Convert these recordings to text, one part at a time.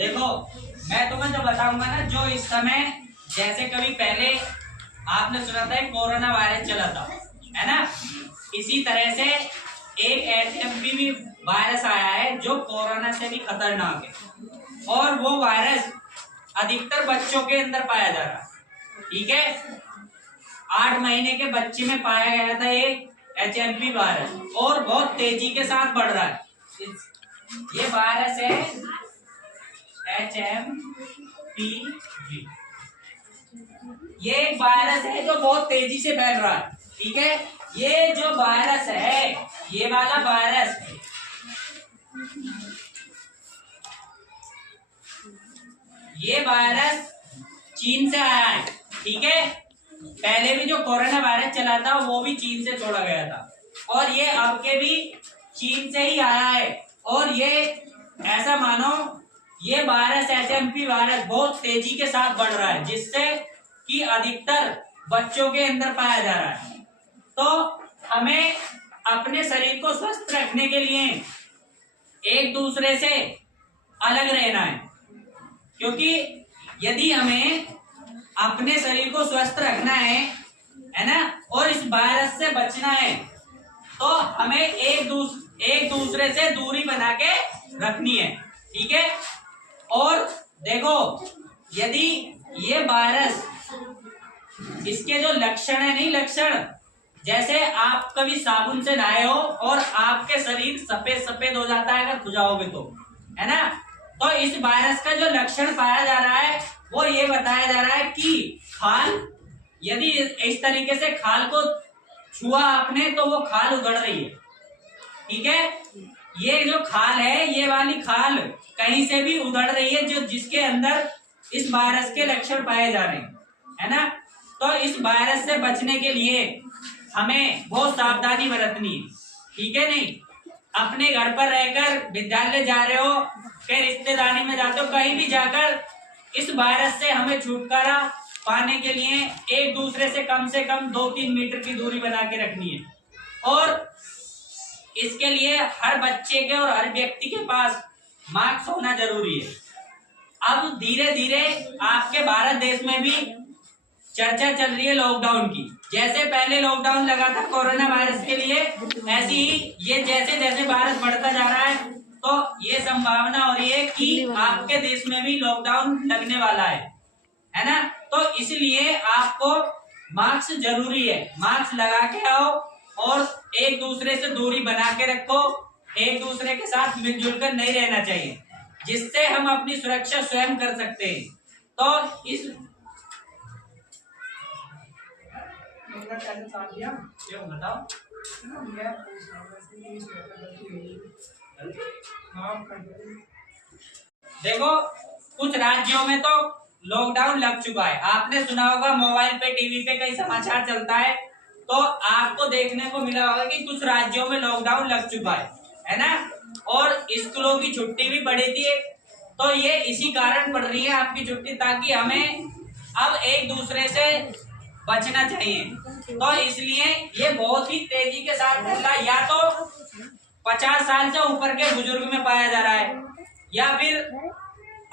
देखो मैं तुम्हें जो बताऊंगा ना, जो इस समय जैसे कभी पहले आपने सुना था कोरोना वायरस चला था, है ना, इसी तरह से एक HMPV वायरस आया है जो कोरोना से भी खतरनाक है, और वो वायरस अधिकतर बच्चों के अंदर पाया जा रहा है। ठीक है, 8 महीने के बच्चे में पाया गया था एक HMP वायरस, और बहुत तेजी के साथ बढ़ रहा है। ये वायरस है HMPV। ये एक वायरस है जो बहुत तेजी से फैल रहा है। ठीक है, ये जो वायरस है, ये वाला वायरस, ये वायरस चीन से आया है। ठीक है, पहले भी जो कोरोना वायरस चला था वो भी चीन से छोड़ा गया था, और ये अब के भी चीन से ही आया है। और ये ऐसा मानो ये वायरस HMP वायरस बहुत तेजी के साथ बढ़ रहा है, जिससे कि अधिकतर बच्चों के अंदर पाया जा रहा है। तो हमें अपने शरीर को स्वस्थ रखने के लिए एक दूसरे से अलग रहना है, क्योंकि यदि हमें अपने शरीर को स्वस्थ रखना है ना, और इस वायरस से बचना है, तो हमें एक दूसरे से दूरी बना के रखनी है। ठीक है, और देखो यदि ये वायरस, इसके जो लक्षण है, नहीं लक्षण, जैसे आप कभी साबुन से नहाए हो और आपके शरीर सफेद सफेद हो जाता है अगर खुजाओगे तो, है ना, तो इस वायरस का जो लक्षण पाया जा रहा है वो ये बताया जा रहा है कि खाल, यदि इस तरीके से खाल को छुआ आपने तो वो खाल उगड़ रही है। ठीक है, ये जो खाल है, ये वाली खाल कहीं से भी उगड़ रही है जो जिसके अंदर इस वायरस के लक्षण पाए जा रहे हैं, है ना। तो इस वायरस से बचने के लिए हमें बहुत सावधानी बरतनी है। ठीक है, नहीं अपने घर पर रहकर, विद्यालय जा रहे हो, फिर रिश्तेदारी में जाते हो, कहीं भी जाकर इस वायरस से हमें छुटकारा पाने के लिए एक दूसरे से कम 2-3 मीटर की दूरी बना के रखनी है। और इसके लिए हर बच्चे के और हर व्यक्ति के पास मास्क होना जरूरी है। अब धीरे धीरे आपके भारत देश में भी चर्चा चल रही है लॉकडाउन की। जैसे पहले लॉकडाउन लगा था कोरोना वायरस के लिए, ऐसे ही ये जैसे जैसे वायरस बढ़ता जा रहा है, तो ये संभावना हो रही है कि आपके देश में भी लॉकडाउन लगने वाला है ना। तो इसलिए आपको मास्क जरूरी है, मास्क लगा के आओ और एक दूसरे से दूरी बना के रखो। एक दूसरे के साथ मिलजुल कर नहीं रहना चाहिए, जिससे हम अपनी सुरक्षा स्वयं कर सकते हैं। तो इस बताओ, देखो कुछ राज्यों में तो लॉकडाउन लग चुका है। आपने सुना होगा, मोबाइल पे, टीवी पे कई समाचार चलता है, तो आपको देखने को मिला होगा कि कुछ राज्यों में लॉकडाउन लग चुका है ना। और स्कूलों की छुट्टी भी पड़ी थी, तो ये इसी कारण पड़ रही है आपकी छुट्टी, ताकि हमें अब एक दूसरे से बचना चाहिए। तो इसलिए ये बहुत ही तेजी के साथ फैल रहा है। या तो 50 साल से ऊपर के बुजुर्ग में पाया जा रहा है, या फिर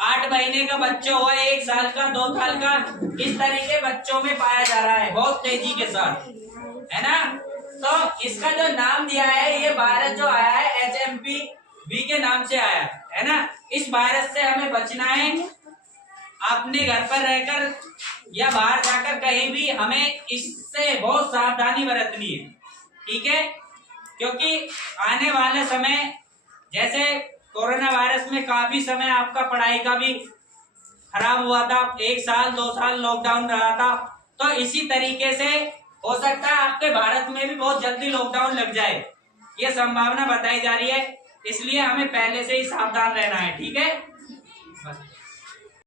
8 महीने का बच्चा हुआ, 1 साल का, 2 साल का, इस तरीके बच्चों में पाया जा रहा है बहुत तेजी के साथ, है ना। तो इसका जो नाम दिया है, ये वायरस जो आया है HMPV के नाम से आया है ना। इस वायरस से हमें बचना है। अपने घर पर रहकर या बाहर जाकर कहीं भी हमें इससे बहुत सावधानी बरतनी है। ठीक है, क्योंकि आने वाले समय, जैसे कोरोना वायरस में काफी समय आपका पढ़ाई का भी खराब हुआ था, 1 साल 2 साल लॉकडाउन रहा था, तो इसी तरीके से हो सकता है आपके भारत में भी बहुत जल्दी लॉकडाउन लग जाए, ये संभावना बताई जा रही है। इसलिए हमें पहले से ही सावधान रहना है। ठीक है।